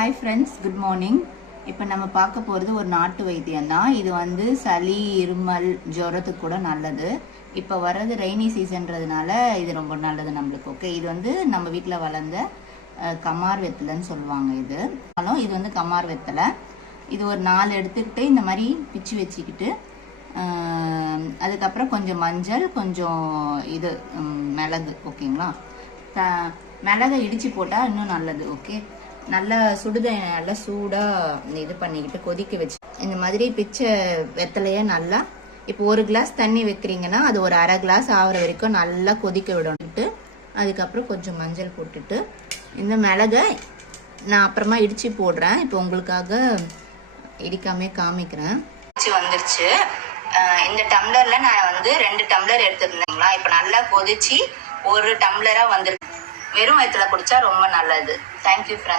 Hi friends, good morning. இப்போ நம்ம பார்க்க போகிறது ஒரு நாட்டு வைத்தியம் தான். இது வந்து சளி, இருமல், ஜுரத்துக்கு கூட நல்லது. இப்போ வர்றது ரெய்னி சீசன்றதுனால இது ரொம்ப நல்லது நம்மளுக்கு. ஓகே, இது வந்து நம்ம வீட்டில் வளர்ந்த கமார் வெத்தலைன்னு சொல்லுவாங்க. இது வந்து கமார் வெத்தலை. இது ஒரு 4 எடுத்துக்கிட்டு இந்த மாதிரி பிச்சு வச்சுக்கிட்டு அதுக்கப்புறம் கொஞ்சம் மஞ்சள், கொஞ்சம் இது மிளகு. ஓகேங்களா, மிளகை இடித்து போட்டால் இன்னும் நல்லது. ஓகே, நல்லா சுடுதண்ணி நல்லா சூடாக இது பண்ணிக்கிட்டு கொதிக்க வச்சு இந்த மாதிரி பிச்சை வெத்தலைய நல்லா இப்போ 1 கிளாஸ் தண்ணி வைக்கிறீங்கன்னா அது ஒரு அரை கிளாஸ் ஆகிற வரைக்கும் நல்லா கொதிக்க விடணுட்டு அதுக்கப்புறம் கொஞ்சம் மஞ்சள் போட்டுட்டு இந்த மிளகை நான் அப்புறமா இடித்து போடுறேன். இப்போ உங்களுக்காக இடிக்காமே காமிக்கிறேன். வந்துருச்சு. இந்த டம்ளரில் நான் வந்து 2 டம்ளர் எடுத்துருந்தேங்களா. இப்போ நல்லா கொதிச்சு 1 டம்ளராக வந்துருக்கு. வெறும் வயிற்றுல குடிச்சா ரொம்ப நல்லது. Thank you friends.